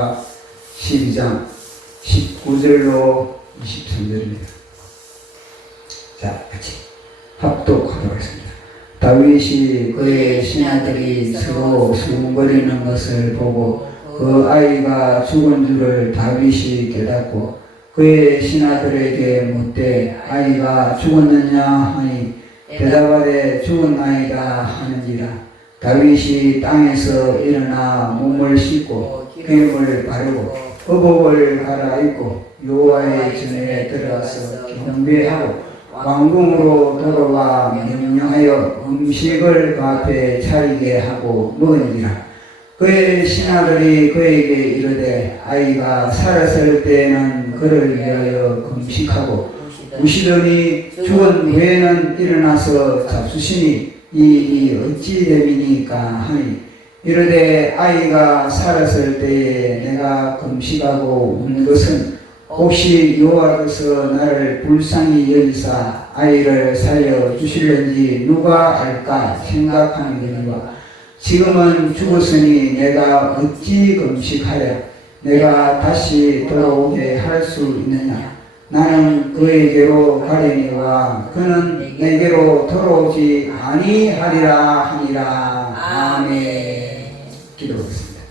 12장 19절로 23절입니다. 자, 같이 합독하도록 하겠습니다. 다윗이 그의 신하들이 서로 수군거리는 것을 보고 그 아이가 죽은 줄을 다윗이 깨닫고 그의 신하들에게 묻되 아이가 죽었느냐 하니 대답하되 죽은 아이다 하는지라. 다윗이 땅에서 일어나 몸을 씻고 기름을 바르고 의복을 갈아입고 여호와의 전에 들어가서 경배하고 왕궁으로 돌아와 명령하여 음식을 그 앞에 차리게 하고 먹으니라. 그의 신하들이 그에게 이르되 아이가 살았을 때에는 그를 위하여 금식하고 우시더니 죽은 후에는 일어나서 잡수시니 이 일이 어찌 됨이니까 하니 이르되 아이가 살았을 때에 내가 금식하고 운 것은 혹시 여호와께서 나를 불쌍히 여기사 아이를 살려 주실는지 누가 알까 생각하느니라. 지금은 죽었으니 내가 어찌 금식하여 내가 다시 돌아오게 할 수 있느냐. 나는 그에게로 가려니와 그는 내게로 돌아오지 아니하리라 하니라. 아멘. 기도하겠습니다.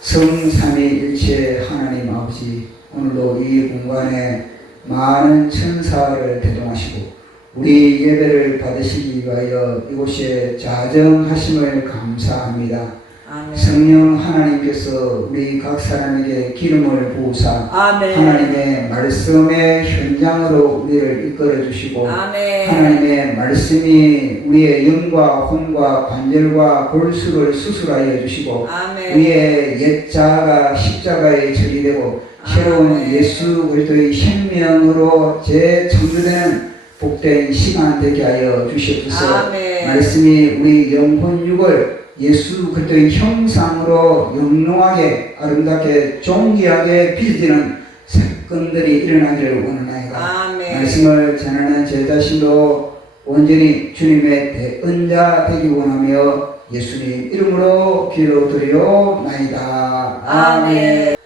성삼위일체 하나님 아버지, 오늘도 이 공간에 많은 천사를 대동하시고 우리 예배를 받으시기 위하여 이곳에 자정하심을 감사합니다. 아멘. 성령 하나님께서 우리 각 사람에게 기름을 부으사 아멘. 하나님의 말씀의 현장으로 우리를 이끌어 주시고 아멘. 하나님의 말씀이 우리의 영과 혼과 관절과 골수를 수술하여 주시고 아멘. 우리의 옛 자아가 십자가에 처리되고 새로운 예수 그리스도의 생명으로 재창조되는 복된 시간 되게 하여 주시옵소서. 아멘. 말씀이 우리 영혼 육을 예수 그리스도의 형상으로 영롱하게 아름답게 존귀하게 빚어지는 사건들이 일어나기를 원하나이다. 아멘. 말씀을 전하는 제 자신도 온전히 주님의 대언자 되기 원하며 예수님 이름으로 기도드리옵나이다. 아멘.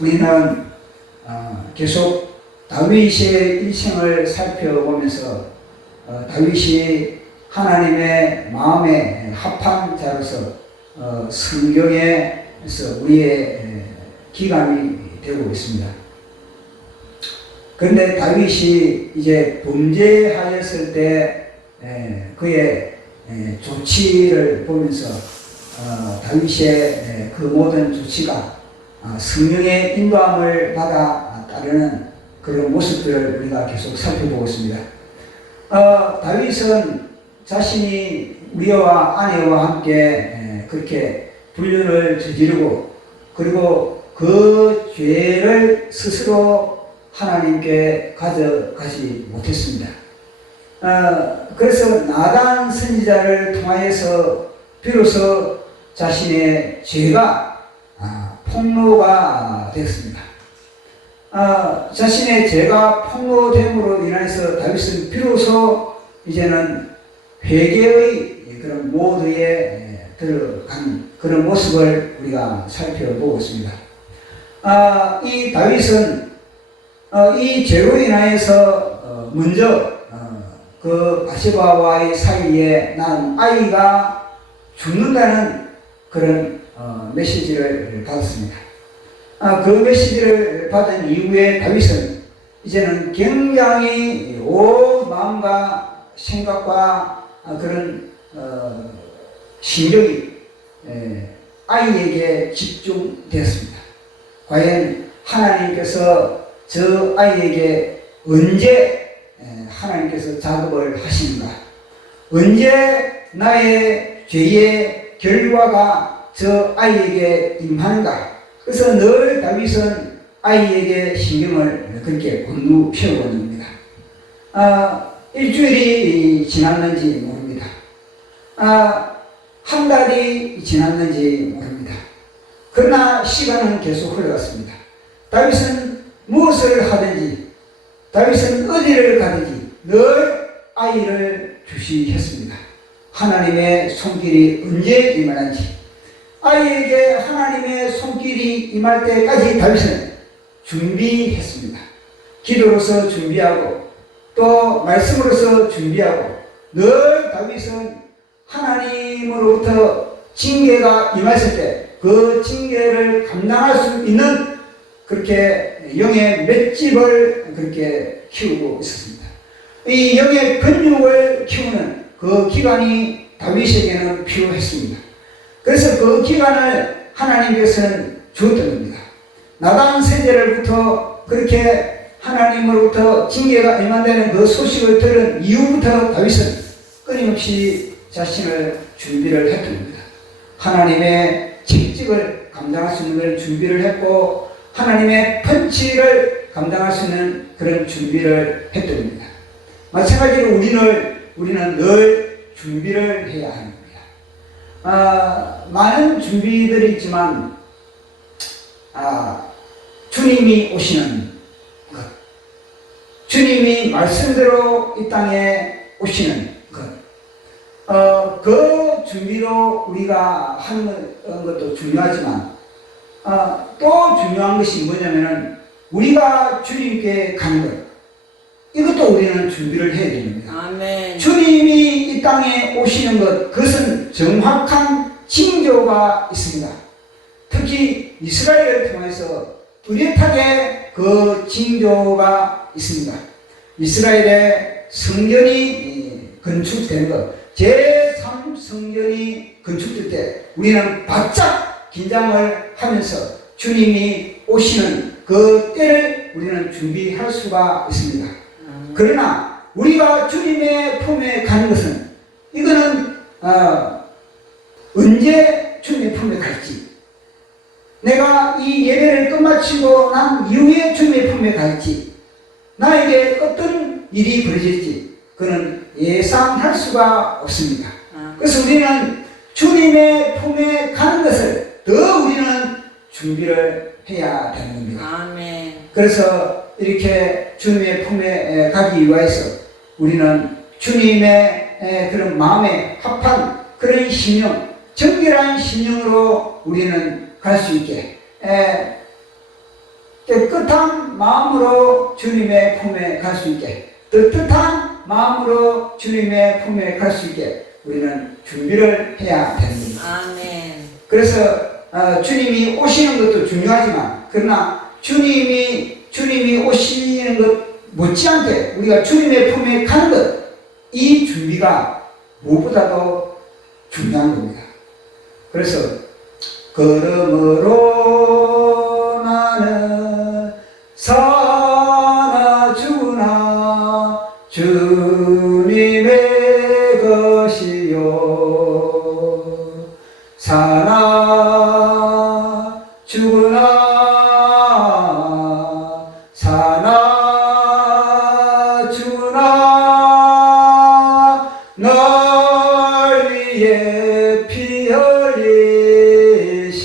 우리는 계속 다윗의 일생을 살펴보면서 다윗이 하나님의 마음에 합한 자로서 성경에서 우리의 기감이 되고 있습니다. 그런데 다윗이 이제 범죄하였을 때 그의 조치를 보면서 다윗의 그 모든 조치가 성령의 인도함을 받아 따르는 그런 모습들을 우리가 계속 살펴보고 있습니다. 다윗은 자신이 우리와 아내와 함께 그렇게 불륜을 저지르고 그리고 그 죄를 스스로 하나님께 가져가지 못했습니다. 그래서 나단 선지자를 통하여서 비로소 자신의 죄가 폭로가 됐습니다. 자신의 죄가 폭로됨으로 인해서 다윗은 비로소 이제는 회개의 그런 모드에 들어간 그런 모습을 우리가 살펴보고 있습니다. 이 다윗은 이 죄로 인하여서 먼저 그 바세바와의 사이에 난 아이가 죽는다는 그런 메시지를 받았습니다. 그 메시지를 받은 이후에 다윗은 이제는 굉장히 온 마음과 생각과 그런 신경이 아이에게 집중되었습니다. 과연 하나님께서 저 아이에게 언제 하나님께서 작업을 하시는가? 언제 나의 죄의 결과가 저 아이에게 임하는가? 그래서 늘 다윗은 아이에게 신경을 그렇게 곤두세우고 있습니다. 일주일이 지났는지 모릅니다. 한 달이 지났는지 모릅니다. 그러나 시간은 계속 흘러갔습니다. 다윗은 무엇을 하든지, 다윗은 어디를 가든지 늘 아이를 주시했습니다. 하나님의 손길이 언제 임하는지, 아이에게 하나님의 손길이 임할 때까지 다윗은 준비했습니다. 기도로서 준비하고 또 말씀으로서 준비하고 늘 다윗은 하나님으로부터 징계가 임했을 때 그 징계를 감당할 수 있는 그렇게 영의 맷집을 그렇게 키우고 있었습니다. 이 영의 근육을 키우는 그 기간이 다윗에게는 필요했습니다. 그래서 그 기간을 하나님께서는 주었던 겁니다. 나단 세대를부터 그렇게 하나님으로부터 징계가 임한다는 그 소식을 들은 이후부터 다윗은 끊임없이 자신을 준비를 했던 겁니다. 하나님의 직직을 감당할 수 있는 준비를 했고 하나님의 펀치를 감당할 수 있는 그런 준비를 했던 겁니다. 마찬가지로 우리는 늘 준비를 해야 하는 겁니다. 많은 준비들이 있지만 주님이 오시는 것, 주님이 말씀대로 이 땅에 오시는 것, 그 준비로 우리가 하는 것도 중요하지만 또 중요한 것이 뭐냐면은 우리가 주님께 가는 것, 이것도 우리는 준비를 해야 됩니다. 아멘. 주님이 이 땅에 오시는 것, 그것은 정확한 징조가 있습니다. 특히 이스라엘을 통해서 뚜렷하게 그 징조가 있습니다. 이스라엘의 성전이 건축된 것, 제3성전이 건축될 때 우리는 바짝 긴장을 하면서 주님이 오시는 그 때를 우리는 준비할 수가 있습니다. 그러나 우리가 주님의 품에 가는 것은 이거는 언제 주님의 품에 갈지, 내가 이 예배를 끝마치고 난 이후에 주님의 품에 갈지, 나에게 어떤 일이 벌어질지 그는 예상할 수가 없습니다. 그래서 우리는 주님의 품에 가는 것을 더 우리는 준비를 해야 되는 겁니다. 아멘. 그래서 이렇게 주님의 품에 가기 위해서 우리는 주님의 그런 마음에 합한 그런 신령, 정결한 신령으로 우리는 갈 수 있게 깨끗한 마음으로 주님의 품에 갈 수 있게, 떳떳한 마음으로 주님의 품에 갈 수 있게 우리는 준비를 해야 됩니다. 아멘. 그래서 주님이 오시는 것도 중요하지만 그러나 주님이 오시는 것 못지않게 우리가 주님의 품에 가는 것, 이 준비가 무엇보다도 중요한 겁니다. 그래서 그러므로 나는 사나 죽으나 주님의 것이요, 사나 죽으나 사나 죽으나 널 위해 피 흘리신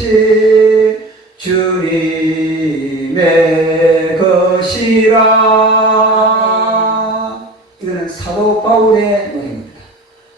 주님의 것이라. 이거는 사도 바울의 노래입니다.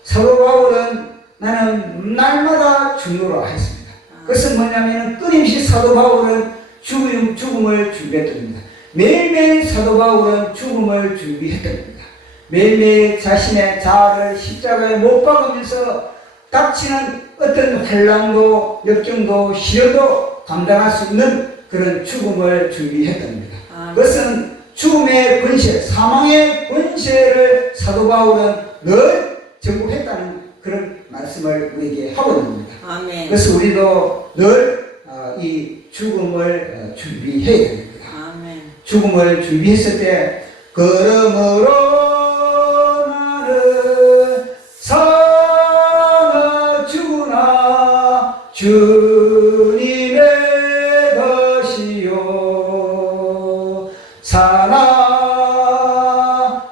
사도 바울은 나는 날마다 중노라 했습니다. 그것은 뭐냐면 끊임없이 사도 바울은 죽음을 준비했던 겁니다. 매일매일 사도 바울은 죽음을 준비했던 겁니다. 매일매일 자신의 자아를 십자가에 못 박으면서 닥치는 어떤 환난도 역경도 시련도 감당할 수 있는 그런 죽음을 준비했던 겁니다. 그것은 죽음의 권세, 사망의 권세를 사도 바울은 늘 정복했다는 그런 말씀을 우리에게 하고 있는 겁니다. 아멘. 그래서 우리도 늘 이 죽음을 준비해야 됩니다. 아멘. 죽음을 준비했을 때 그러므로 나는 사나 죽으나 주님의 것이요, 사나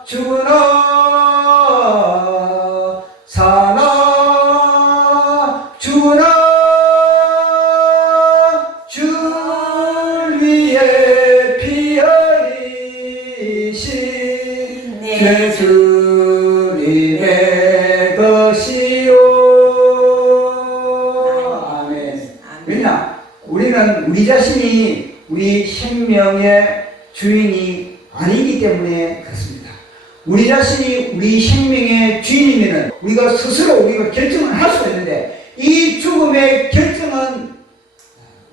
죽으나 사나 죽으나 주 위에 피 흘리신 내 주님의 것이요. 아멘. 우리는 우리 자신이 우리 생명의 주인이 아니기 때문에 그렇습니다. 우리 자신이 우리 생명의 주인이면 우리가 스스로 우리가 결정을 할 수가 있는데 이 죽음의 결정은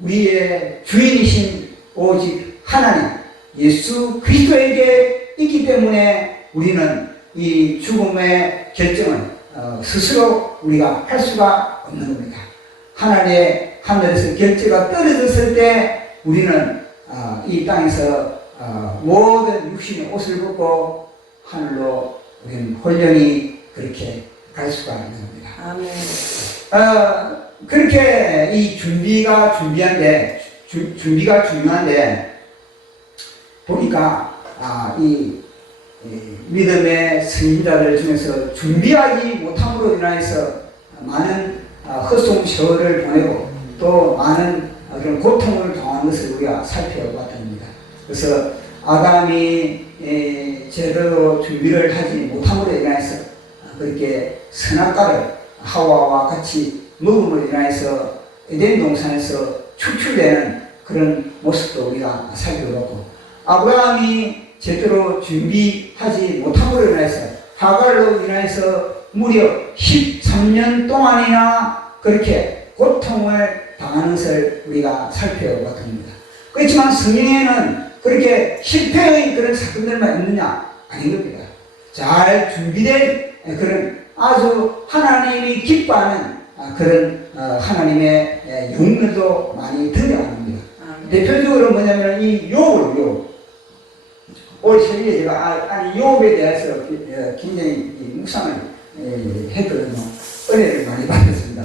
우리의 주인이신 오직 하나님 예수 그리스도에게 있기 때문에 우리는 이 죽음의 결정은 스스로 우리가 할 수가 없는 겁니다. 하늘에서 결제가 떨어졌을 때 우리는 이 땅에서 모든 육신의 옷을 벗고 하늘로 우리는 홀령히 그렇게 갈 수가 있는 겁니다. 아멘. 그렇게 이 준비가 중요한데 보니까 이 믿음의 선진자들 중에서 준비하지 못함으로 인하여서 많은 헛송 세월을 보내고 또 많은 그런 고통을 당한 것을 우리가 살펴봤답니다. 그래서 아담이 제대로 준비를 하지 못함으로 인하여서 그렇게 선악과를 하와와 같이 먹음으로 인하여서 에덴 동산에서 추출되는 그런 모습도 우리가 살펴봤고 아브라함이 제대로 준비하지 못함으로 인해서 하갈로 인해서 무려 13년 동안이나 그렇게 고통을 당하는 것을 우리가 살펴봤습니다. 그렇지만 성경에는 그렇게 실패의 그런 사건들만 있느냐? 아닌 겁니다. 잘 준비된 그런 아주 하나님이 기뻐하는 그런 하나님의 용례도 많이 등장합니다. 대표적으로 뭐냐면 이 욥을 올 새해에 제가 욥에 대해서 굉장히 묵상을 했거든요. 은혜를 많이 받았습니다.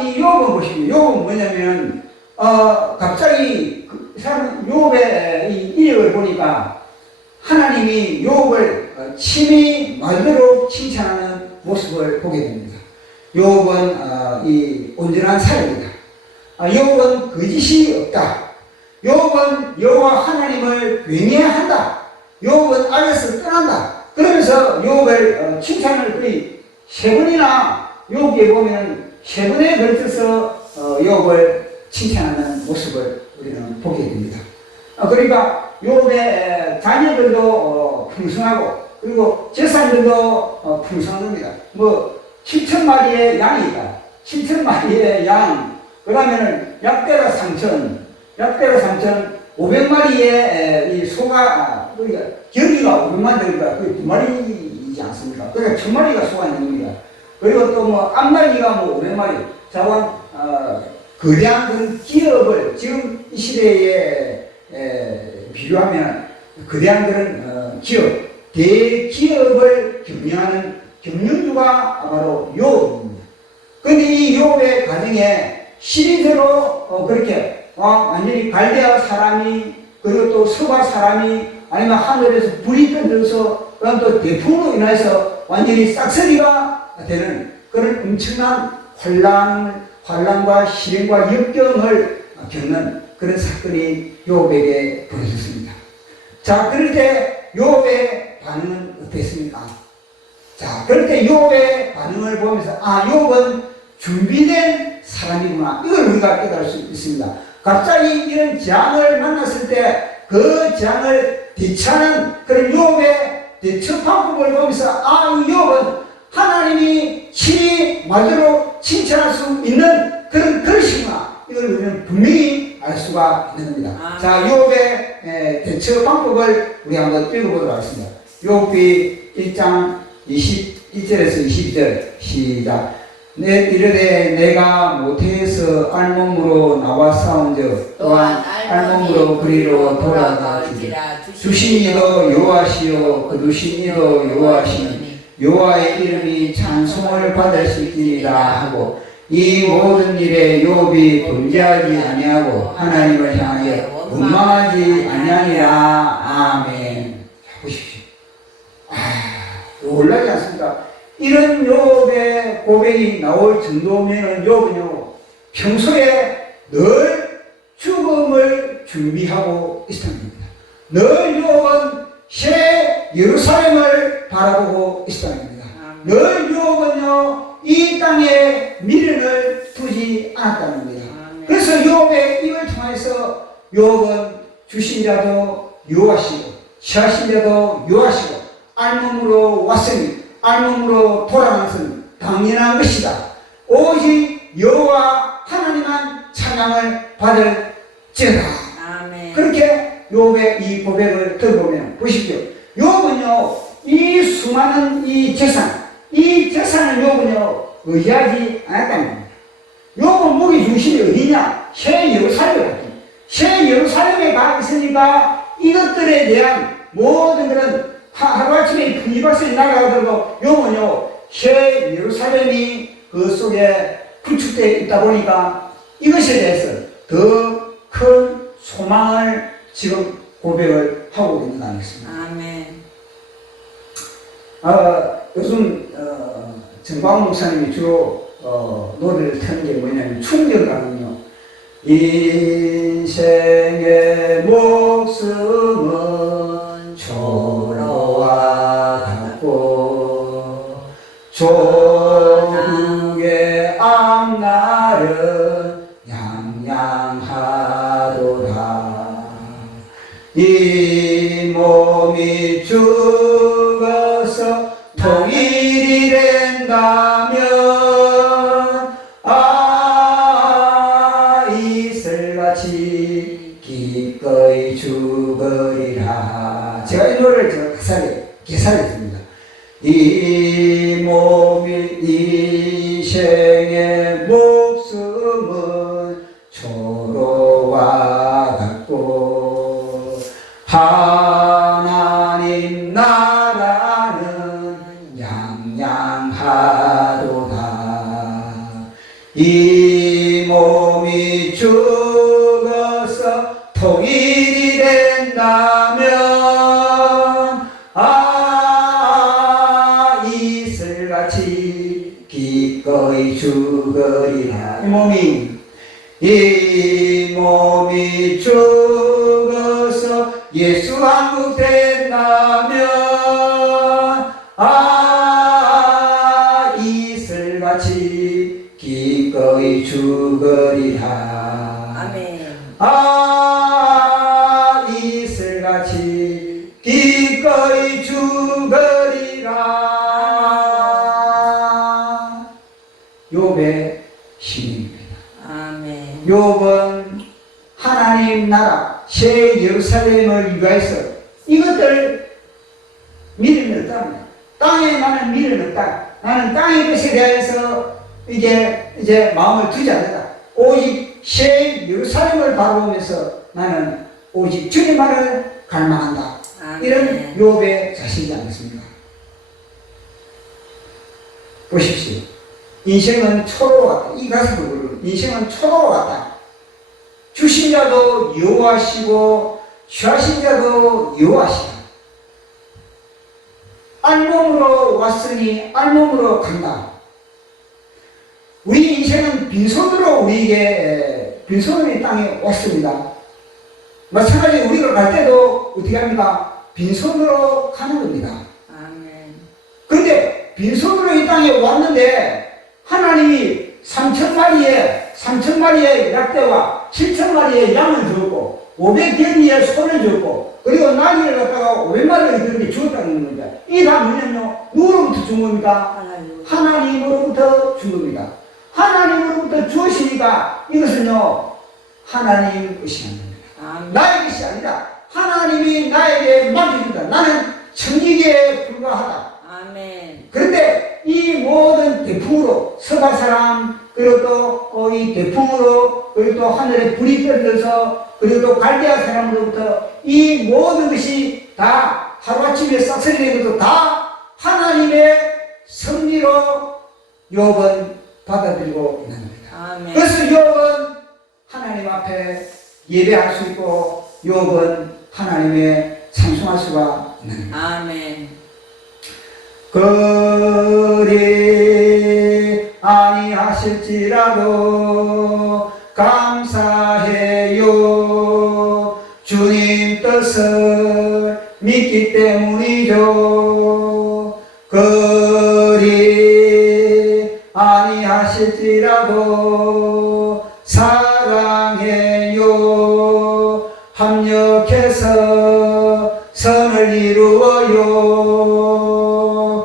이 욥은 보시면 욥은 뭐냐면 갑자기 그 사람 욥의 이 이력을 보니까 하나님이 욥을 친히 말대로 칭찬하는 모습을 보게 됩니다. 욥은 이 온전한 사람이다. 욥은 거짓이 없다. 욥은 여호와 하나님을 경외한다. 욥은 악에서 떠난다. 그러면서 욥을 칭찬을 거의 세 번이나 욥기에 보면 세 번에 걸쳐서 욥을 칭찬하는 모습을 우리는 보게 됩니다. 그러니까 욥의 자녀들도 풍성하고 그리고 재산들도 풍성합니다. 7,000마리의 양이 있다. 7,000마리의 양, 그 다음에는 약대가 500마리의 이 소가, 경기가 500마리니까 그게 2마리이지 않습니까? 그러니까 1,000마리가 소가 있는 겁니다. 그리고 또 암나귀가 500마리. 자관, 거대한 그런 기업을, 지금 이 시대에 비교하면 거대한 그런 기업, 대기업을 경영하는 경영주가 바로 욥입니다. 그런데 이 욥의 가정에 시리즈로 그렇게 완전히 갈대아 사람이 그리고 또 서바 사람이 아니면 하늘에서 불이 떨어져서 그럼 또 대풍으로 인해서 완전히 싹쓸이가 되는 그런 엄청난 환란과 시련과 역경을 겪는 그런 사건이 욥에게 벌어졌습니다. 자, 그럴 때 욥의 반응은 어땠습니까? 자, 그럴 때 욥의 반응을 보면서 욥은 준비된 사람이구나. 이걸 우리가 깨달을 수 있습니다. 갑자기 이런 재앙을 만났을 때 그 재앙을 대처하는 그런 욥의 대처 방법을 보면서 이 욥은 하나님이 친히 말대로 칭찬할 수 있는 그런 그릇이구나. 이걸 우리는 분명히 알 수가 있는 겁니다. 자, 욥의 대처 방법을 우리 한번 읽어보도록 하겠습니다. 욥기 1장 21절에서 22절 시작. 이르되 내가 모태에서 알몸으로 나와 싸운즉 또한 알몸으로 그리로 돌아가리라. 주신 이도 여호와시요 거두신 이도 여호와시니 여호와의 이름이 찬송을 받으실지니라 하고 이 모든 일에 욥이 범죄하지 아니하고 하나님을 향하여 원망하지 아니하니라. 아멘. 보십시오. 놀라지 않습니까? 이런 욥의 고백이 나올 정도면 욥은요 평소에 늘 죽음을 준비하고 있었던 겁니다. 늘 욥은 새 예루살렘을 바라보고 있었던 겁니다. 늘 욥은요 이 땅에 미련을 두지 않았다는 겁니다. 그래서 욥의 입을 통해서 욥은 주신 자도 여호와시고 취하신 자도 여호와시고 알몸으로 왔으니 알몸으로 돌아간 것은 당연한 것이다. 오직 여호와 하나님만 찬양을 받을지어다. 아멘. 그렇게 욥의 이 고백을 들어보면 보십시오. 욥은요 이 수많은 이 재산을 욥은요 의지하지 않았다는 겁니다. 욥은 목의 중심이 어디냐? 새 예루살렘이거든요. 새 예루살렘에 가 있으니까 이것들에 대한 모든 그런 하루아침에 풍기박산이 날아가더라도 욥은요 새 예루살렘이 그 속에 구축되어 있다 보니까 이것에 대해서 더 큰 소망을 지금 고백을 하고 있는 거 아니겠습니까? 아멘. 요즘 정광훈 목사님이 주로 노래를 트는 게 뭐냐면 충격가거든요. 인생의 목숨은 초로와 같고 조국의 앞날은 양양하도다. 이 몸이 죽어서 통일이 된다면 이슬같이 기꺼이 죽으리라. 제가 이 노래를 제가 개사했습니다. 이 몸이 인생의 목숨은 초로와 같고 하나님 나라는 양양하도다. 이 몸이 죽어서 통일이 된다면 이슬같이 기꺼이 죽으리라. 이 몸이 죽어서 예수 한국 된다면 이슬같이 기꺼이 죽으리라. 아멘. 이슬같이 기꺼이 죽으리라. 욥의 시입니다. 아멘. 욥은 하나님 나라 새 예루살렘을 위하여서 이것들 미련이 없다. 땅에 나는 미련 없다. 나는 땅의 것에 대해서 이제 마음을 두지 않는다. 오직 새 예루살렘을 바라보면서 나는 오직 주님만을 갈망한다. 아멘. 이런 욥의 자신이지 않습니까? 보십시오. 인생은 초로와 같다. 이 가사도 그러고 인생은 초로와 같다. 주신 자도 여호와시고 취하신 자도 여호와시다. 알몸으로 왔으니 알몸으로 간다. 우리 인생은 빈손으로 우리에게 빈손으로 이 땅에 왔습니다. 마찬가지로 우리가 갈 때도 어떻게 합니까? 빈손으로 가는 겁니다. 아멘. 그런데 빈손으로 이 땅에 왔는데 하나님이 3,000마리의 약대와 7,000마리의 양을 주었고 500개의 소를 주었고 그리고 나귀를 갖다가 500마리를 그렇게 주었다는 겁니다. 이게 다 뭐냐면요. 누구로부터 준 겁니까? 하나님으로부터 준 겁니다. 하나님으로부터 주었으니까 이것은요 하나님 것이 아닙니다. 아멘. 나의 것이 아니라 하나님이 나에게 맡겨준다. 나는 청지기에 불과하다. 아멘. 그런데 이 모든 대풍으로 서가 사람 그리고 또 이 대풍으로 그리고 또 하늘에 불이 떨어져서 그리고 또 갈대아 사람으로부터 이 모든 것이 다 하루아침에 싹쓸이 된 것도 다 하나님의 섭리로 욥은 받아들이고 있는 겁니다. 아멘. 그래서 욥은 하나님 앞에 예배할 수 있고 욥은 하나님의 찬송할 수가 있는 겁니다. 아멘. 그리 아니하실지라도 감사해요. 주님 뜻을 믿기 때문이죠. 그리 아니하실지라도 사랑 이루어요. 합력해서 선을 이루어요.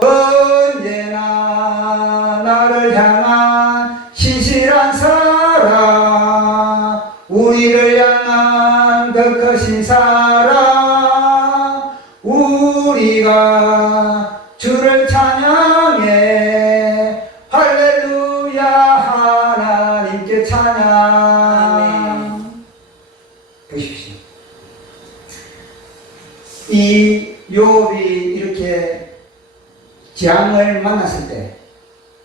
언제나 나를 향한 신실한 사랑, 우리를 향한 그 크신 사랑, 우리가 주를 찬양해 할렐루야 하나님께 찬양. 보십시오. 이 욥이 이렇게 재앙을 만났을 때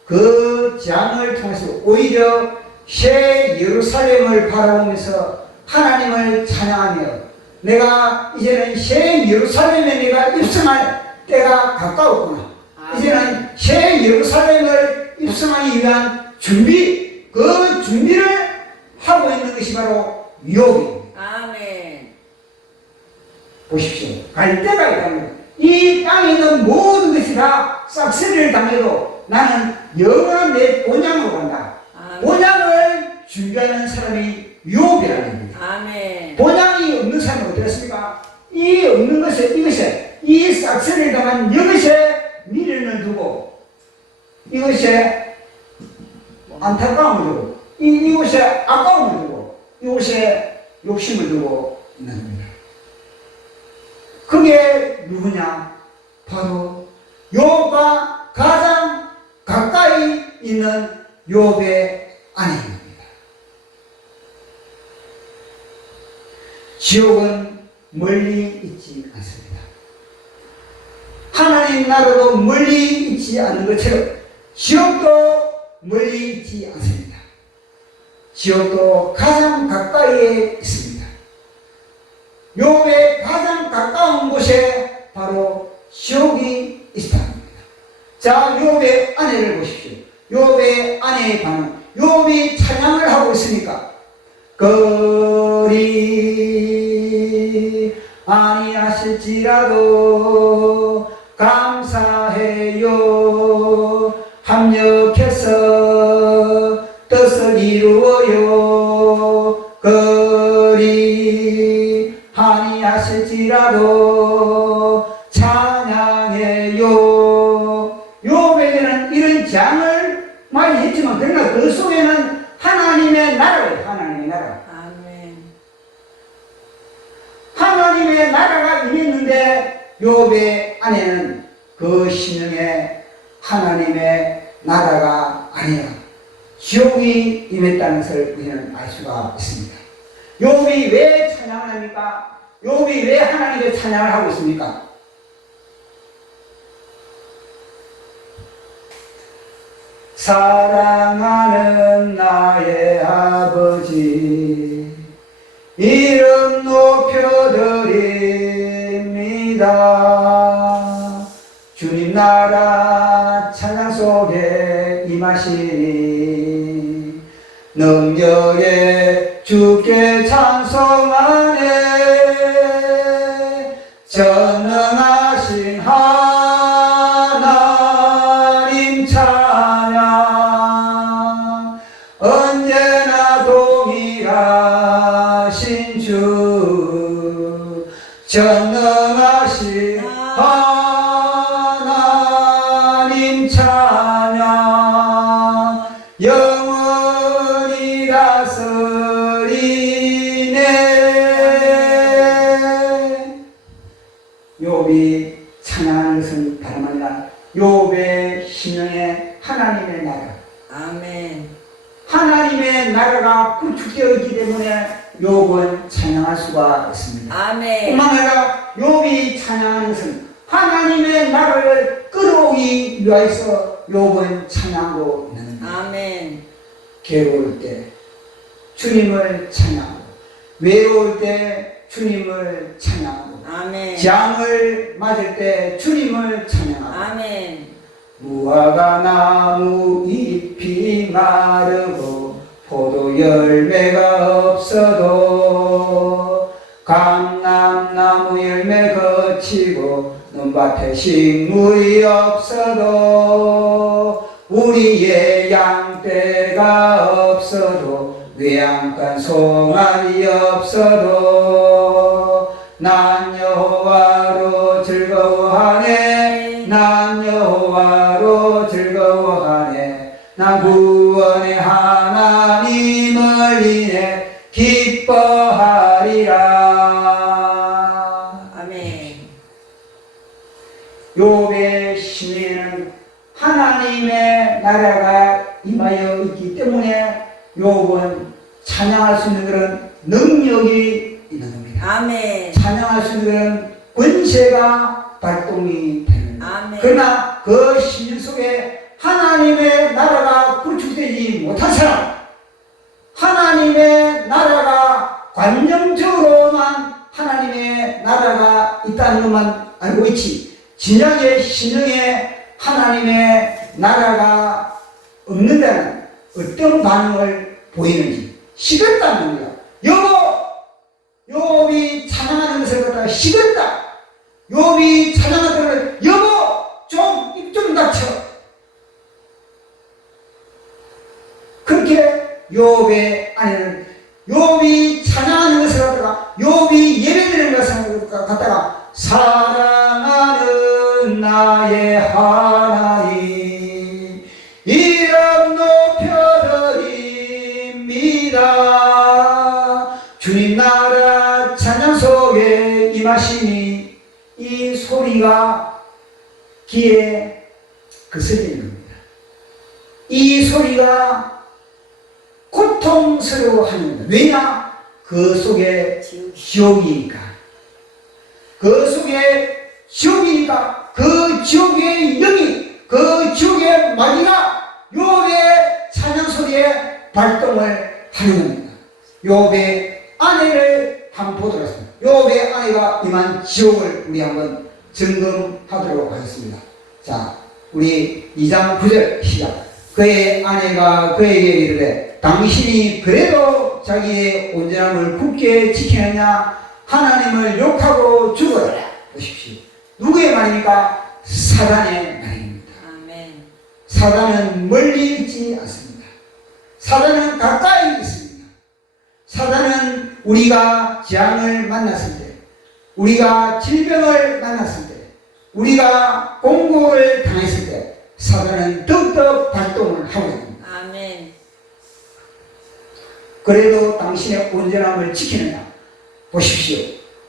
그 재앙을 통해서 오히려 새 예루살렘을 바라보면서 하나님을 찬양하며 내가 이제는 새 예루살렘에 내가 입성할 때가 가까웠구나. 이제는 새 예루살렘을 입성하기 위한 준비, 그 준비를 하고 있는 것이 바로 욥입니다. 아멘. 보십시오. 갈 때가 있다면 이 땅에 있는 모든 것이 다 싹쓸이를 당해도 나는 영원한 내 본향으로 간다. 아멘. 본향을 준비하는 사람이 욥이라는 겁니다. 아멘. 본향이 없는 사람은 어떻습니까? 이 없는 것에, 이것에, 이 싹쓸이를 당한 이것에 미련을 두고, 이것에 안타까움을 두고, 이곳에 아까움을 두고, 이곳에 욕심을 두고 있는 겁니다. 그게 누구냐? 바로 욥과 가장 가까이 있는 욥의 아내입니다. 지옥은 멀리 있지 않습니다. 하나님 나라도 멀리 있지 않는 것처럼 지옥도 멀리 있지 않습니다. 지옥도 가장 가까이에 있습니다. 욥의 가장 가까운 곳에 바로 지옥이 있다. 자, 욥의 아내를 보십시오. 욥의 아내의 반응. 욥이 찬양을 하고 있으니까 그리 아니하실지라도 감사해요. 합력해서 뜻을 이루어요. 그리 아니하실지라도 찬양해요. 욥에게는 이런 재앙을 많이 했지만 그러나 그 속에는 하나님의 나라예요. 하나님의 나라. 아멘. 하나님의 나라가 임했는데 욥의 아내는 그 심령에 하나님의 나라가 아니라 지옥이 임했다는 것을 우리는 알 수가 있습니다. 욥이 왜 찬양을 합니까? 욥이 왜 하나님의 찬양을 하고 있습니까? 사랑하는 나의 아버지 이름 높여드립니다. 주님 나라 찬양 속에 임하시니 능력에 주께 찬송하네. 전능하신 하나님 찬양 언제나 동일하신 주 전능하신 하나님 찬양 영원히 다스리네. 욥이 찬양하는 것은 다름 아니라 욥의 심령에 하나님의 나라, 아멘. 하나님의 나라가 구축되어 있기 때문에 욥은 찬양할 수가 있습니다. 아멘. 뿐만 아니라 욥이 찬양하는 것은 하나님의 나라를 끌어오기 위하여서 욥은 찬양하고 있는 겁니다. 아멘. 괴로울 때 주님을 찬양하고, 외로울 때 주님을 찬양하고, 아멘. 재앙을 맞을 때 주님을 찬양하고, 아멘. 무화과 나무 잎이 마르고 포도 열매가 없어도 감람나무 열매 거치고 논밭에 식물이 없어도 우리의 양떼가 없어도 외양간 송아지 없어도 난 여호와로 즐거워하네. 난 여호와로 즐거워하네. 난 구원의 하나님을 인해 기뻐하리라. 아멘. 욥의 심리에는 하나님의 나라가 임하여 있기 때문에 욥은 찬양할 수 있는 그런 능력이 있는 겁니다. 아멘. 찬양할 수 있는 그런 권세가 발동이 되는 겁니다. 아멘. 그러나 그 심리 속에 하나님의 나라가 구축되지 못한 사람, 하나님의 나라가 관념적으로만 하나님의 나라가 있다는 것만 알고 있지, 진정의 심령에 하나님의 나라가 없는다는 어떤 반응을 보이는지 식었다는 겁니다. 여보, 욥이 찬양하는 것을 갖다가 식었다. 욥이 찬양하는 것을 여보 좀 입 좀 닫혀. 그렇게 욥의 아내는 욥이 찬양하는 것을 갖다가 욥이 예배드리는 것을 갖다가 사랑하는 나의 하나님 이름 높여드립니다. 주님 나라 찬양 속에 임하시니 이 소리가 귀에 거슬리는 겁니다. 이 소리가 고통스러워하는 겁니다. 왜냐? 그 속에 지옥이니까. 그 속에 지옥이니까 그 지옥의 영이, 그 지옥의 마귀가 욥의 찬양 소리에 발동을 하는 겁니다. 욥의 아내를 한번 보도록 하겠습니다. 욥의 아내가 임한 지옥을 우리 한번 점검하도록 하겠습니다. 자, 우리 2장 9절 시작. 그의 아내가 그에게 이르되 당신이 그래도 자기의 온전함을 굳게 지키느냐? 하나님을 욕하고 죽어라. 보십시오. 누구의 말입니까? 사단의 말입니다. 아멘. 사단은 멀리 있지 않습니다. 사단은 가까이 있습니다. 사단은 우리가 재앙을 만났을 때, 우리가 질병을 만났을 때, 우리가 공고를 당했을 때 사단은 더욱더 발동을 하고 있습니다. 아멘. 그래도 당신의 온전함을 지키느냐? 보십시오.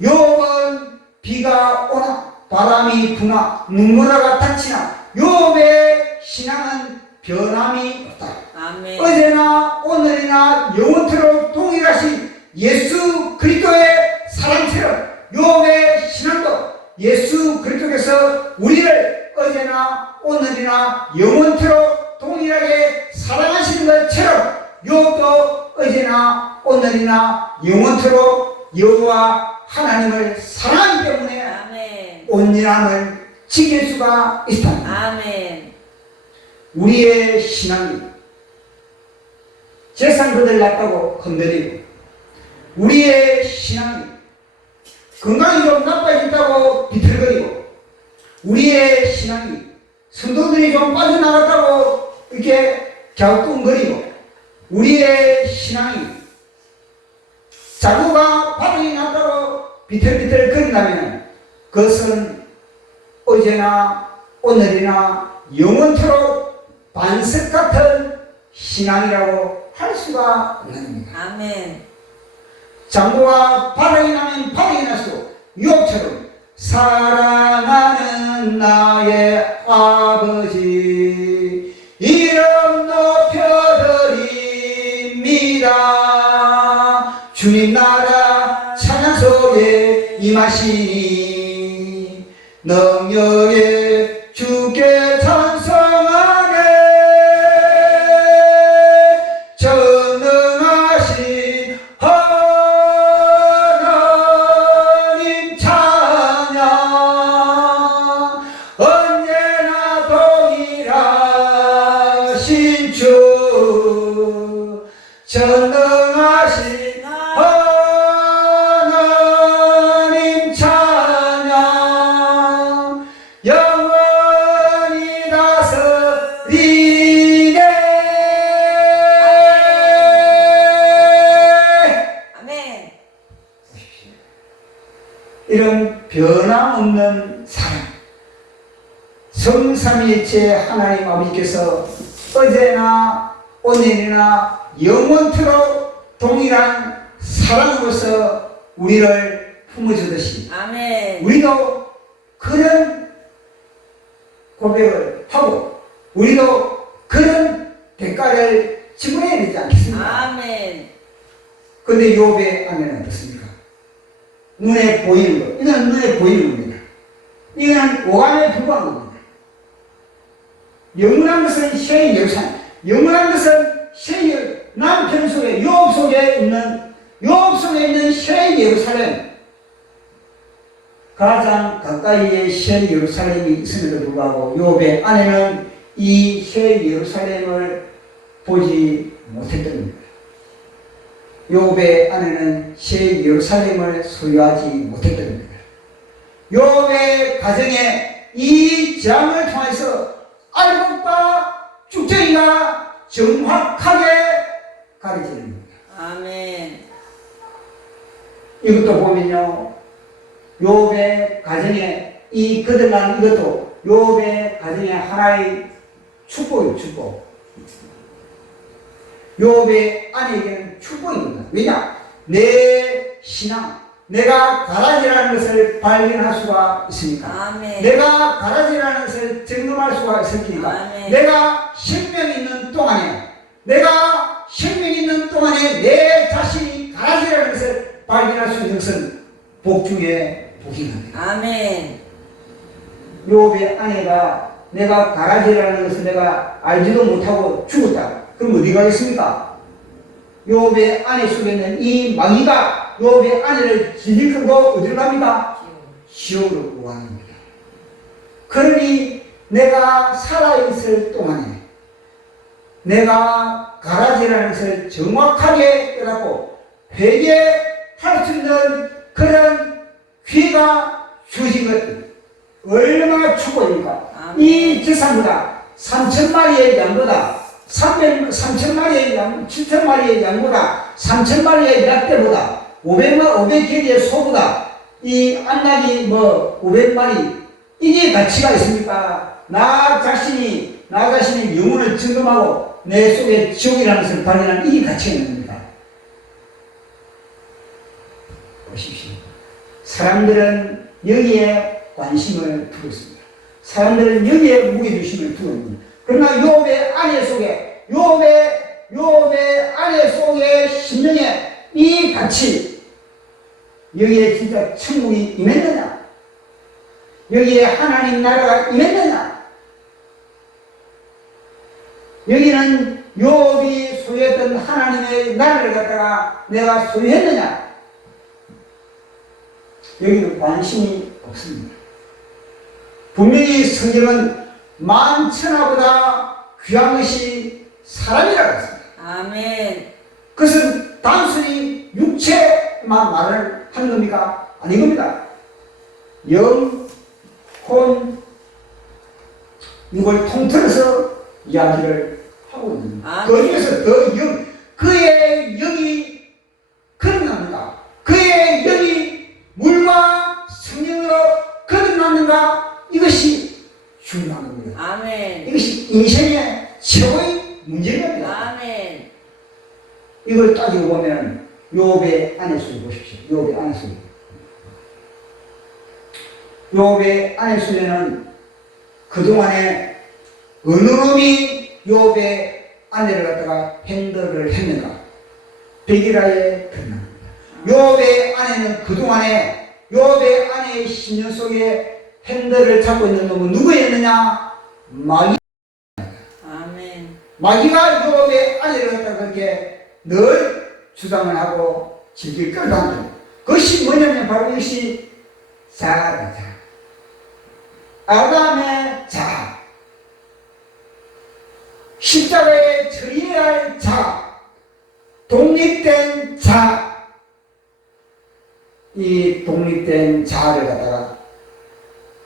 욥은 비가 오나 바람이 부나 눈보라가 닥치나 욥의 신앙은 변함이 없다. 아멘. 어제나 오늘이나 영원토록 동일하신 예수 그리스도의 사랑처럼 욥의 신앙도 예수 그리스도께서 우리를 어제나 오늘이나 영원토록 동일하게 사랑하시는 것처럼 욥도 어제나 오늘이나 영원토록 여호와 하나님을 사랑하기 때문에 아멘. 온전함을 지킬 수가 있다. 아멘. 우리의 신앙이 재산 그들 났다고 흔들리고, 우리의 신앙이 건강이 좀 나빠진다고 비틀거리고, 우리의 신앙이 성도들이 좀 빠져나갔다고 이렇게 갸우뚱거리고, 우리의 신앙이 자구가 바닥이 났다고 비틀비틀 거린다면 그것은 어제나 오늘이나 영원토록 반석 같은 신앙이라고 할 수가 없는 겁니다. 아멘. 장구가 바닥이 나면 바닥이 났고, 유업처럼 사랑하는 나의 아버지 이름 높여드립니다. 주님 나라 찬양 속에 임하시니 능력에 주께 찬송하네. 전능하신 하나님 찬양 언제나 동일하신 주 전능하신 하나님 찬양 이런 변함없는 사랑, 성삼위일체 하나님 아버지께서 어제나 오늘이나 영원토록 동일한 사랑으로서 우리를 품어주듯이 아멘. 우리도 그런 고백을 하고 우리도 그런 대가를 지불해야 되지 않겠습니까? 아멘. 그런데 욥의 아내는 어떻습니까? 눈에 보이는 것, 이건 눈에 보이는 겁니다. 이건 오감에 불과한 겁니다. 영원한 것은 새 예루살렘, 영원한 것은 새 남편 속에 욥 속에 있는 새 예루살렘, 가장 가까이에 새 예루살렘이 있음에도 불구하고 욥의 아내는 이 새 예루살렘을 보지 못했던 겁니다. 욥의 아내는 새 예루살렘을 소유하지 못했던 겁니다. 욥의 가정에 이 재앙을 통해서 알곡과 쭉정이가 정확하게 가르치는 겁니다. 아멘. 이것도 보면요, 욥의 가정에 이 거듭난 이것도 욥의 가정에 하나의 축복이에요. 축복. 욥의 아내에게는 축복입니다. 왜냐? 내 신앙, 내가 가라지라는 것을 발견할 수가 있으니까. 아멘. 내가 가라지라는 것을 점검할 수가 있으니까. 아멘. 내가 생명이 있는 동안에, 내가 생명이 있는 동안에 내 자신이 가라지라는 것을 발견할 수 있는 것은 복 중에 복입니다. 아멘. 욥의 아내가 내가 가라지라는 것을 내가 알지도 못하고 죽었다. 그럼 어디 가겠습니까? 욥의 아내 속에 있는 이 마귀가 욥의 아내를 질질 끌고 어디로 갑니까? 지옥으로 가는 겁니다. 그러니 내가 살아있을 동안에 내가 가라지라는 것을 정확하게 깨닫고 회개할 수 있는 그런 기회가 주어진 것 얼마나 축복입니까? 이 재산보다 3,000마리의 양보다 3,000마리의 양, 7,000마리의 양보다 3,000마리의 약대보다 500개의 소보다 이 안락이 500마리 이게 가치가 있습니까? 나 자신이 영혼을 점검하고 내 속에 지옥이라는 것을 발견하는 이게 가치가 있는 겁니다. 보십시오. 사람들은 여기에 관심을 두고 있습니다. 사람들은 여기에 무게중심을 두고 있습니다. 그러나 욥의 아내 속에 욥의 아내 속의 심령에 이 가치, 여기에 진짜 천국이 임했느냐? 여기에 하나님 나라가 임했느냐? 여기는 욥이 소유했던 하나님의 나라를 갖다가 내가 소유했느냐? 여기는 관심이 없습니다. 분명히 성경은 만천하보다 귀한 것이 사람이라고 했습니다. 아멘. 그것은 단순히 육체만 말을 하는 겁니까? 아닌 겁니다. 영, 혼, 이걸 통틀어서 이야기를 하고 있는 겁니다. 그 중에서 더 영, 그의 영이 거듭납니다. 그의 영이 물과 성령으로 거듭났는가? 이것이 중요한 겁니다. 아멘. 이것이 인생의 최고의 문제입니다. 아멘. 이걸 따지고 보면 욥의 아내 속에 보십시오. 욥의 아내 속에. 욥의 아내 속에는 그동안에 어느 놈이 욥의 아내를 갖다가 핸들을 했는가? 베기라에 드러납니다. 욥의 아내는 그동안에 욥의 아내의 신년 속에 핸들을 잡고 있는 놈은 누구였느냐? 마귀. 아멘. 마귀가 욥의 아내를 갖다가 그렇게 늘 주장을 하고 질질 끌고 한다. 그것이 뭐냐면 바로 이것이 자아다. 자. 아담의 자. 십자가에 처리해야 할 자. 독립된 자. 이 독립된 자아를 갖다가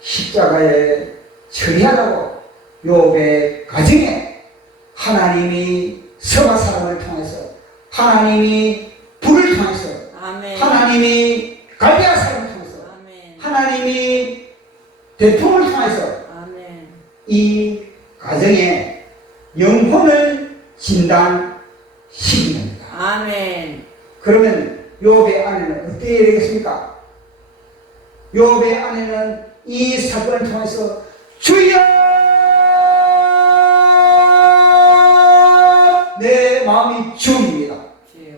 십자가에 처리하라고 욥의 가정에 하나님이 서가 사람을 통해서 하나님이 불을 통해서 아멘. 하나님이 갈대아 사람을 통해서 대통을 통해서 아멘. 이 가정의 영혼을 진단시키는 겁니다. 아멘. 그러면 욥의 아내는 어떻게 되겠습니까? 욥의 아내는 이 사건을 통해서 주여 내 마음이 주입니다. 주여.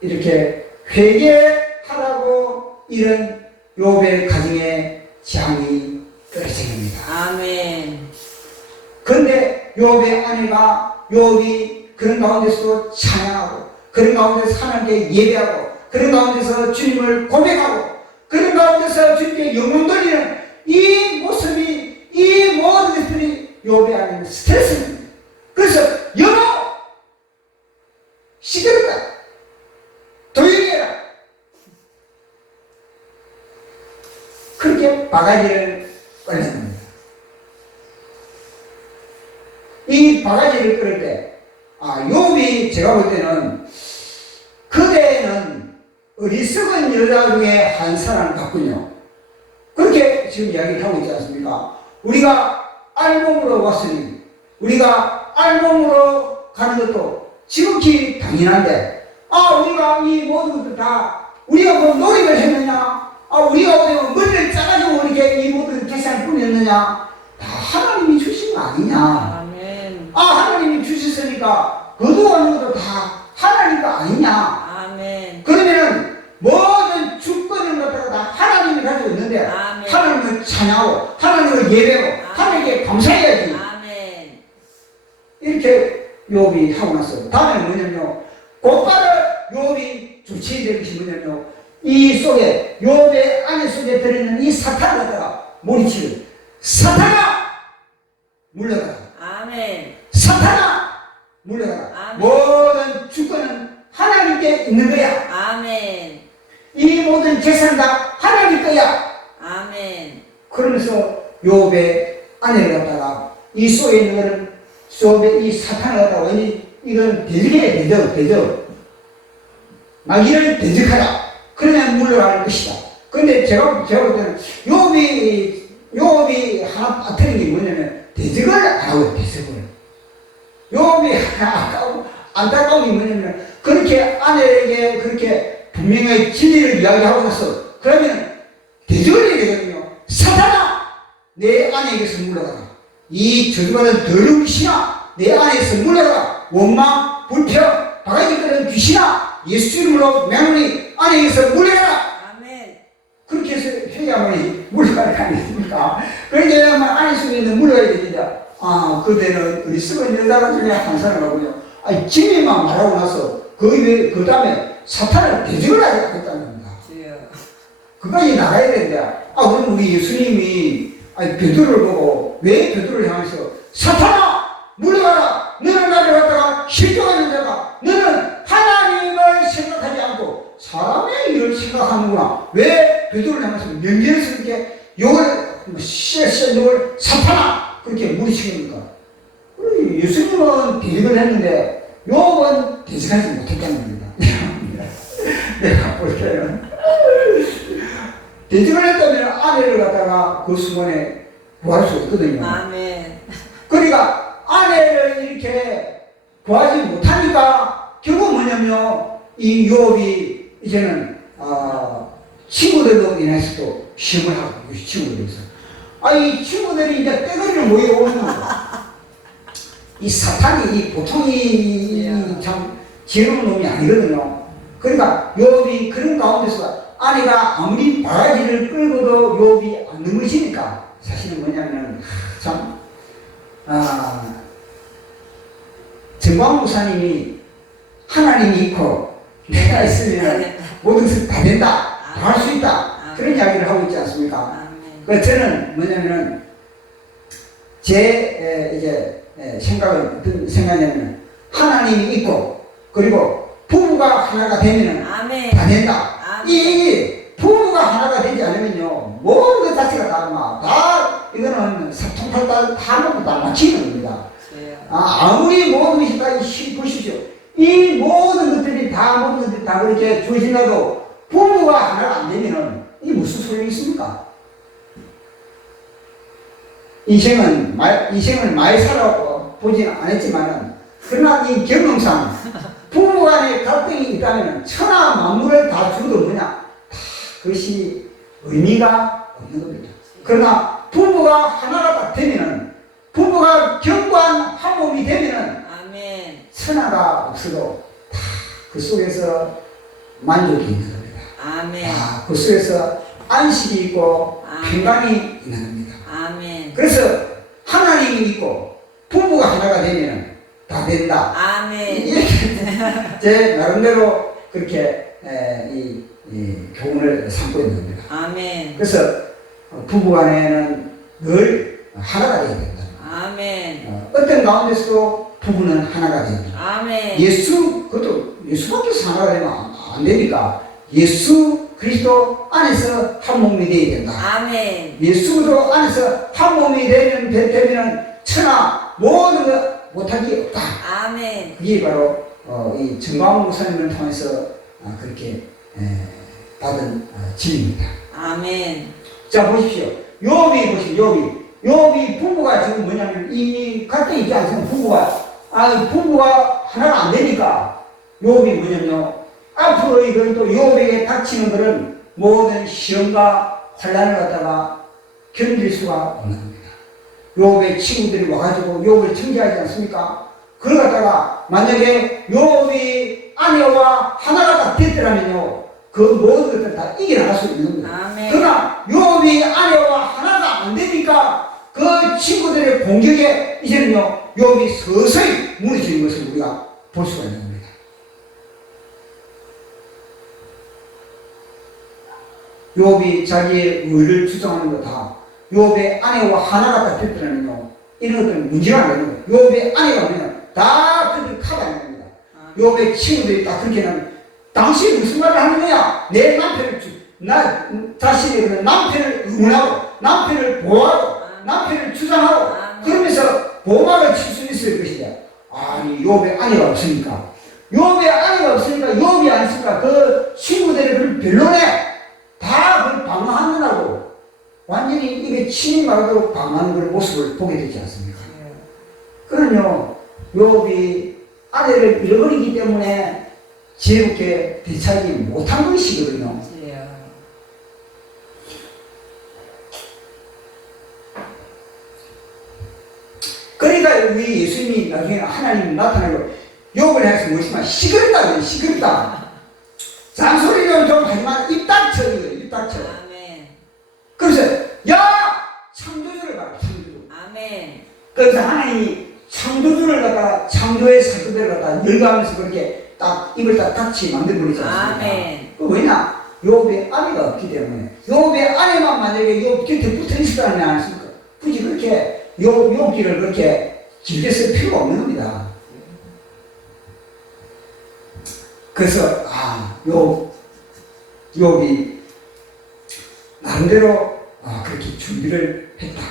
이렇게 회개하라고 이런 욥의 가정에 재앙이 떨어집니다. 아멘. 그런데 욥의 아내가 욥이 그런 가운데서도 찬양하고 그런 가운데서 하나님께 예배하고 그런 가운데서 주님을 고백하고 그런 가운데서 주님께 영혼 돌리는 이 모습이 이 모든 것들이 욥의 아내는 스트레스입니다. 그래서 여보 시끄럽다 조용히 해라 그렇게 바가지를 꺼내는 겁니다. 이 바가지를 끌을 때 욥이 제가 볼 때는 그대는 어리석은 여자 중에 한 사람 같군요. 그렇게 지금 이야기를 하고 있지 않습니까? 우리가 알몸으로 왔으니 우리가 알몸으로 가는 것도 지극히 당연한데 우리가 이 모든 것들 다 우리가 뭐 노력을 했느냐 우리가 뭐 머리를 짜가지고 이렇게 이 모든 계산을 꾸몄느냐 다 하나님이 주신 거 아니냐. 아멘. 하나님이 주셨으니까 거두어가는 것도 다 하나님 거 아니냐. 아멘. 그러면은 모든 주권을 갖다가 다 하나님이 가지고 있는데 아멘. 하나님을 찬양하고 하나님을 예배하고 하나님께 감사해야지. 아멘. 이렇게 욥이 하고 났어요. 다음에는 뭐냐면요, 곧바로 욥이 조치해야 될 것이 뭐냐면요, 이 속에 욥의 안에 속에 들어있는 이 사탄을 갖다가 몰이치는 사탄아 물러가라. 아멘. 사탄아 물러가라. 아멘. 모든 주권은 하나님께 있는 거야. 아멘. 이 모든 재산 다 하나님 거야. 아멘. 그러면서 욥의 아내를 갖다가 이 속에 있는 거는 욥의 이 사탄을 갖다가 왠지 이건 대적해 대적 마귀를 대적하라. 그러면 물러갈 것이다. 근데 제가 볼 때는 욥이 하나 빠뜨린 게 뭐냐면 대적을 안 하고 대적을. 욥이 안타까운 게 뭐냐면 그렇게 아내에게 그렇게 분명히 진리를 이야기하고 나서 그러면 대적을 해야 되거든요. 사탄아 내 아내에게서 물러가라. 이 저주받은 더러운 귀신아 내 아내에서 물러가라. 원망 불평 바가지 끓는 귀신아 예수 이름으로 명하노니 아내에게서 물러가라. 아멘. 그렇게 해서 해야만이 물러갈 거 아니겠습니까? 그러니까 안에 속에 있는 물러가야 됩니다. 그때는 우리 썩은 여자가 중에 한 사람하고요. 진리만 말하고 나서 그 다음에 사탄을 대적을 하겠다는 겁니다. 그까지 나가야 되는데, 그럼 우리 예수님이 베드로를 보고 왜 베드로를 향해서 사탄아 물러가라. 너는 나를 갖다가 실족하는 자가 너는 하나님을 생각하지 않고 사람의 일을 생각하는구나. 왜 베드로를 향해서 명예스럽게 욕을 욕을 사탄아 그렇게 물리치니까 예수님은 대적을 했는데 욥은 대적하지 못했다는 겁니다. 내가 볼 때는 대적을 했다면 아내를 갖다가 그 순간에 구할 수 없거든요. 아멘. 그러니까 아내를 이렇게 구하지 못하니까 결국 뭐냐면 이 욥이 이제는 친구들로 인해서도 시험을 하고 친구들에서 이 친구들이 이제 떼거리를 모여오는 거예요. 이 사탄이 보통이 참 지혜로운 놈이 아니거든요. 그러니까 욥이 그런 가운데서 아내가 아무리 바가지를 끌고도 욥이 안 넘어지니까 사실은 뭐냐면 참 정광 목사님이 하나님이 있고 내가 있으면 모든 것을 다 된다, 다 할 수 있다 그런 이야기를 하고 있지 않습니까? 그래서 저는 뭐냐면은 제 이제 생각은 어떤 생각이냐면 하나님이 있고 그리고 부부가 하나가 되면은 다 된다. 이 부부가 하나가 되지 않으면요 모든 것 자체가 다 이거는 사통팔달 다 먹고 다 맞히는 겁니다. 아무리 모든 것이 다 보십시오. 이 모든 것들이 다 그렇게 주어진다도 부부가 하나가 안 되면은 이 무슨 소용이 있습니까? 인생을 많이 살아보지는 않았지만은, 그러나 이 경험상 부부간의 갈등이 있다면 천하 만물을 다 주도 뭐냐? 다 그것이 의미가 없는 겁니다. 그러나 부부가 하나가 되면은, 부부가 견고한 한 몸이 되면은, 아멘. 천하가 없어도 다 그 속에서 만족이 있는 겁니다. 아멘. 그 속에서 안식이 있고 아멘. 평강이 있는 겁니다. 아멘. 그래서 하나님이 있고 부부가 하나가 되면 다 된다. 아멘. 이렇게 제 나름대로 그렇게 이 교훈을 삼고 있는 겁니다. 아멘. 그래서 부부간에는 늘 하나가 되어야 된다. 아멘. 어떤 가운데서도 부부는 하나가 됩니다. 아멘. 그것도 예수 밖에서 하나가 되면 안 되니까 예수 그리스도 안에서 한 몸이 되어야 된다. 아멘. 예수도 안에서 한 몸이 되면 천하 모든 것 못할 게 없다. 아멘. 그게 바로 이 정광훈 목사님을 통해서 그렇게 받은 진리입니다. 아멘. 자 보십시오. 욥이 부부가 지금 뭐냐면 이 갈등이 있지 않습니까? 부부가 하나가 안 되니까 욥이 뭐냐면요. 앞으로 이건 또 욥에게 닥치는 것은 모든 시험과 환란을 갖다가 견딜 수가 없는 겁니다. 욥의 친구들이 와가지고 욥을 청지하지 않습니까? 그걸 갖다가 만약에 욥이 아내와 하나가 딱 됐더라면요. 그 모든 것들 다 이겨나갈 수 있는 겁니다. 아멘. 그러나 욥이 아내와 하나가 안 되니까 그 친구들의 공격에 이제는요. 욥이 서서히 무너지는 것을 우리가 볼 수가 있는 겁니다. 욥이 자기의 의를 주장하는 거 다 욥의 아내와 하나가 딱 됐더라면요. 이런 것들은 문제가 안 되는 거예요. 욥의 아내가 되면 다 그들이 커버하는 겁니다. 욥의 친구들이 딱 그렇게 하면 당신이 무슨 말을 하는 거야? 내 남편을 자신의 남편을 응원하고 남편을 보호하고 남편을 주장하고 그러면서 보호막을 칠 수 있을 것이냐? 아니 욥의 아내가 없으니까 욥이 안 있으니까 그 친구들이 그걸 변론해 다 그걸 방어하느라고 완전히 입에 침이 마르도록 방어하는 그런 모습을 보게 되지 않습니까? 그럼요 욥이 아내를 잃어버리기 때문에 지혜롭게 되찾지 못한 것이거든요. 그러니까 우리 예수님이 나중에 하나님이 나타나고 욥을 해서 무엇이냐 시끄럽다. 잔소리를 좀 하지만 입 닥쳐. 아멘. 그래서 야 창조주를 봐라 창조주. 아멘. 그래서 하나님이 창조주를 갖다가 창조의 사건들을 갖다가 열거하면서 그렇게 딱 입을 딱 닥치 만들어버리지 않습니까? 아멘. 그 왜냐? 욥의 아내가 없기 때문에 욥의 아내만 만약에 욥 곁에 붙어 있었다면 안 했습니까? 굳이 그렇게 욥기를 그렇게 길게 쓸 필요가 없는 겁니다. 그래서 욥이 나름대로 그렇게 준비를 했다.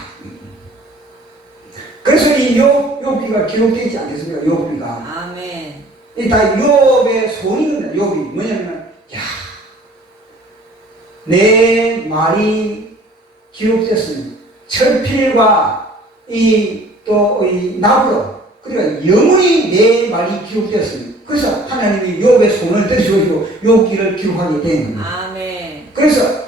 그래서 이 욥기가 기록되어 있지 않겠습니까? 욥기가. 아멘. 이 다 욥의 소원이거든요. 욥이 뭐냐면 내 말이 기록됐으니 철필과 이 나무로 그러니까 영원히 내 말이 기록되었으니 그래서 하나님이 욥의 손을 들으시고 욥기를 기록하게 된 겁니다. 아멘. 그래서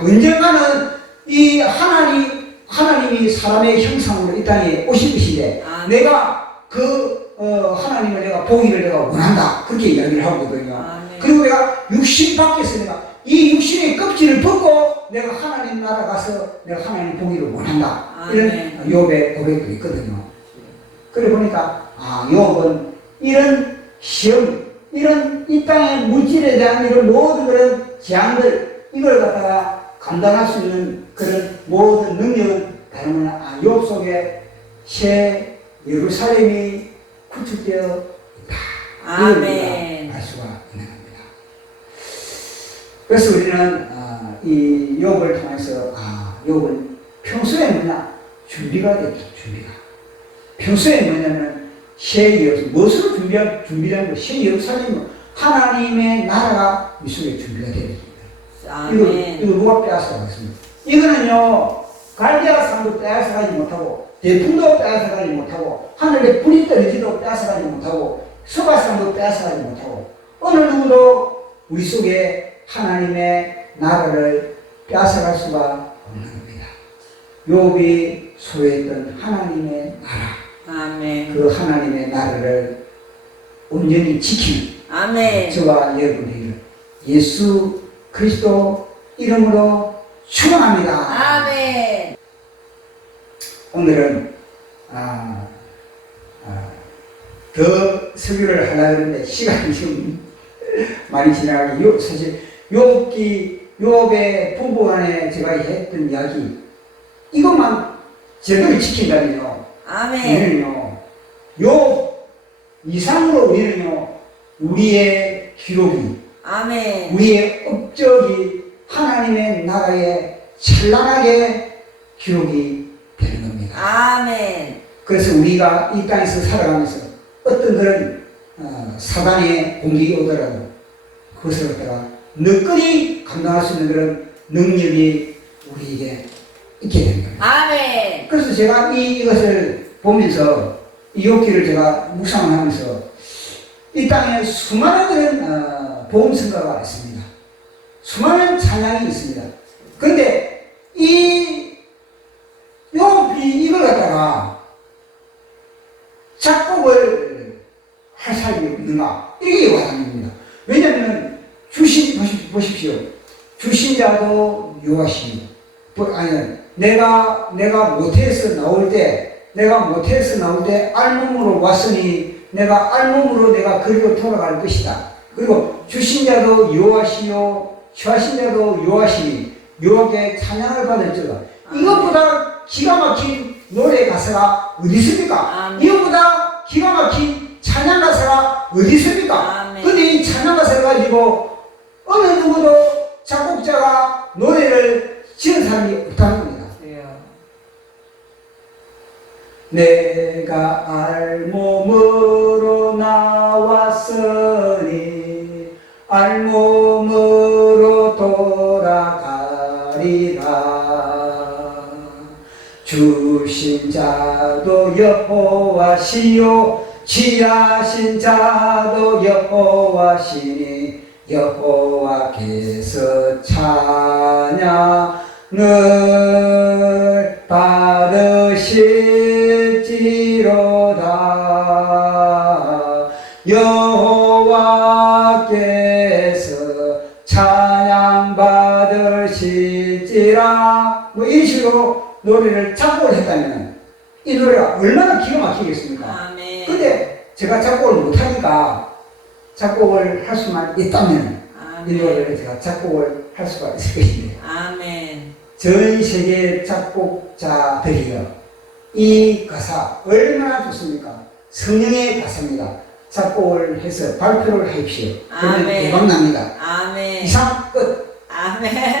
언젠가는 이 하나님이 사람의 형상으로 이 땅에 오실 것인데 내가 하나님을 내가 보기를 내가 원한다 그렇게 이야기를 하거든요. 아멘. 그리고 내가 육신 밖에서 내가 이 육신의 껍질을 벗고 내가 하나님 나라 가서 내가 하나님 보기를 원한다. 이런 욥의 고백도 있거든요. 그래 보니까 욥은 이런 시험, 이런 이 땅의 물질에 대한 이런 모든 그런 재앙들 이걸 갖다가 감당할 수 있는 그런 모든 능력은 다른 건 욥 속에 새 예루살렘이 구축되어 있다. 아멘. 알 수가 있는 겁니다. 그래서 우리는 이 욥을 통해서 욥은 평소에 뭐냐 준비가 됐죠. 평소에 뭐냐면 새 예루살렘 무엇으로 준비하는 거? 새 예루살렘은 하나님의 나라가 이 속에 준비가 되어 있습니다. 아멘. 이거 누가 빼앗아 가겠습니까? 이거는요 갈대아산도 빼앗아가지 못하고 대풍도 빼앗아가지 못하고 하늘에 불이 떨어지도 빼앗아가지 못하고 수가산도 빼앗아가지 못하고 어느 누구도 우리 속에 하나님의 나라를 빼앗아갈 수가 없는 겁니다. 욥이 소유했던 하나님의 나라, 아멘. 그 하나님의 나라를 온전히 지키는 아멘. 저와 여러분에게 예수 그리스도 이름으로 축원합니다. 아멘. 오늘은 더 설교를 하려고 했는데 시간이 좀 많이 지나가고 사실 욥의 부부간에 제가 했던 이야기 이것만 제대로 지킨다면요. 아멘. 우리는요 욥 이상으로 우리는요 우리의 기록이 아멘. 우리의 업적이 하나님의 나라에 찬란하게 기록이 되는 겁니다. 아멘. 그래서 우리가 이 땅에서 살아가면서 어떤 그런 사단의 공격이 오더라도 그것을 갖다가 너끈히 감당할 수 있는 그런 능력이 우리에게 있게 됩니다. 아멘. 그래서 제가 이것을 보면서 이 욥기를 제가 묵상을 하면서 이 땅에 수많은 그런 보험성가가 있습니다. 수많은 찬양이 있습니다. 그런데 이 욥이 이걸 갖다가 작곡을 할 사람이 없는가? 이게 와닿습니다. 왜냐하면 보십시오. 주신 자도 요하시니 아니 내가 모태에서 나올 때 알몸으로 왔으니 내가 알몸으로 내가 그리로 돌아갈 것이다. 그리고 주신 자도 요하시요 취하신 자도 요하시니 요하게 찬양을 받을지어다. 이것보다 기가 막힌 노래 가사가 어디 있습니까? 이것보다 기가 막힌 찬양 가사가 어디 있습니까? 근데 이 찬양 가사를 가지고 어느 누구도 작곡자가 노래를 지은 사람이 없다는 겁니다. 내가 알몸으로 나왔으니 알몸으로 돌아가리라. 주신 자도 여호와시요 취하신 자도 여호와시니 여호와께서 찬양을 받으실지로다. 여호와께서 찬양 받으실지라. 뭐 이런 식으로 노래를 작곡을 했다면 이 노래가 얼마나 기가 막히겠습니까? 근데 제가 작곡을 못하니까 작곡을 할 수만 있다면 이 노래를 제가 작곡을 할 수가 있을 것인데 아멘. 전 세계 작곡자들이요 이 가사 얼마나 좋습니까? 성령의 가사입니다. 작곡을 해서 발표를 하십시오. 그러면 아멘. 대박납니다. 아멘. 이상 끝. 아멘.